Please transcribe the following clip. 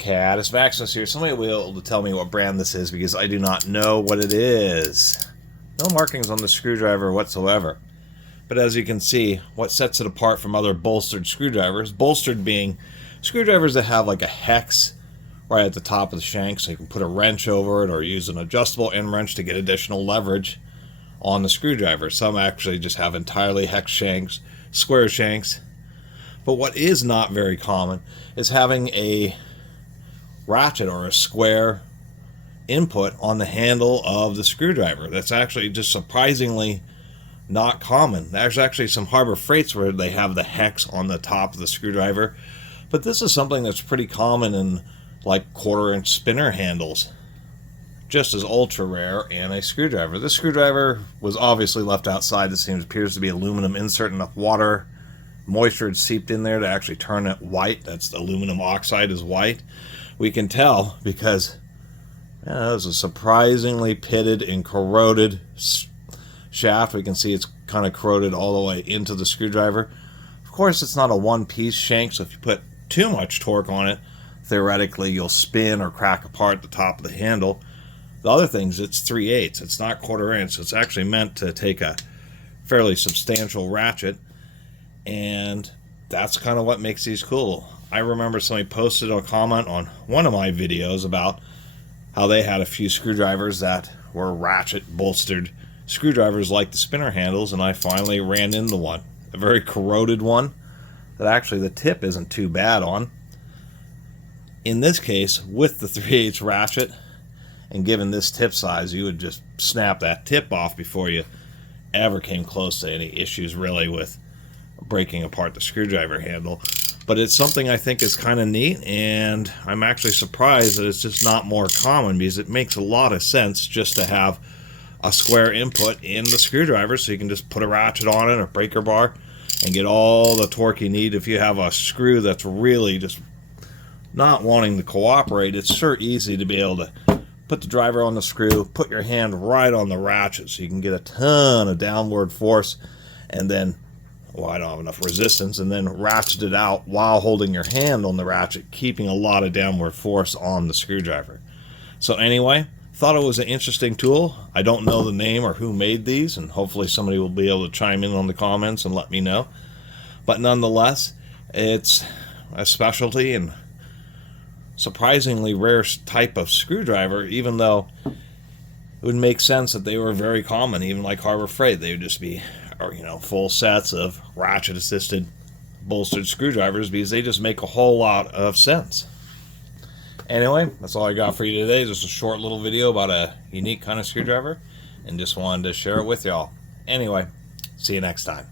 Catus, Maximus here. Somebody will be able to tell me what brand this is because I do not know what it is. No markings on the screwdriver whatsoever. But as you can see, what sets it apart from other bolstered screwdrivers, bolstered being screwdrivers that have like a hex right at the top of the shank, so you can put a wrench over it or use an adjustable end wrench to get additional leverage on the screwdriver. Some actually just have entirely hex shanks, square shanks. But what is not very common is having a ratchet or a square input on the handle of the screwdriver. That's actually just surprisingly not common. There's actually some Harbor Freights where they have the hex on the top of the screwdriver, but this is something that's pretty common in like 1/4-inch spinner handles, just as ultra rare in a screwdriver. This screwdriver was obviously left outside. This appears to be aluminum insert. Enough water moisture had seeped in there to actually turn it white. That's the aluminum oxide is white. We can tell because it was a surprisingly pitted and corroded shaft. We can see it's kind of corroded all the way into the screwdriver. Of course, it's not a one-piece shank, so if you put too much torque on it, theoretically you'll spin or crack apart the top of the handle. The other thing is it's 3/8. It's not 1/4 inch, so it's actually meant to take a fairly substantial ratchet, and that's kind of what makes these cool. I remember somebody posted a comment on one of my videos about how they had a few screwdrivers that were ratchet bolstered screwdrivers like the spinner handles, and I finally ran into one. A very corroded one that actually the tip isn't too bad on. In this case, with the 3/8 ratchet, and given this tip size, you would just snap that tip off before you ever came close to any issues really with breaking apart the screwdriver handle. But it's something I think is kind of neat, and I'm actually surprised that it's just not more common, because it makes a lot of sense just to have a square input in the screwdriver, so you can just put a ratchet on it or breaker bar and get all the torque you need. If you have a screw that's really just not wanting to cooperate, it's sure easy to be able to put the driver on the screw, put your hand right on the ratchet so you can get a ton of downward force, and then, well, I don't have enough resistance, and then ratchet it out while holding your hand on the ratchet, keeping a lot of downward force on the screwdriver. So anyway, thought it was an interesting tool. I don't know the name or who made these, and hopefully somebody will be able to chime in on the comments and let me know. But nonetheless, it's a specialty and surprisingly rare type of screwdriver, even though it would make sense that they were very common. Even like Harbor Freight, they would just be, or, full sets of ratchet assisted bolstered screwdrivers, because they just make a whole lot of sense. Anyway, that's all I got for you today. Just a short little video about a unique kind of screwdriver, and just wanted to share it with y'all. Anyway, see you next time.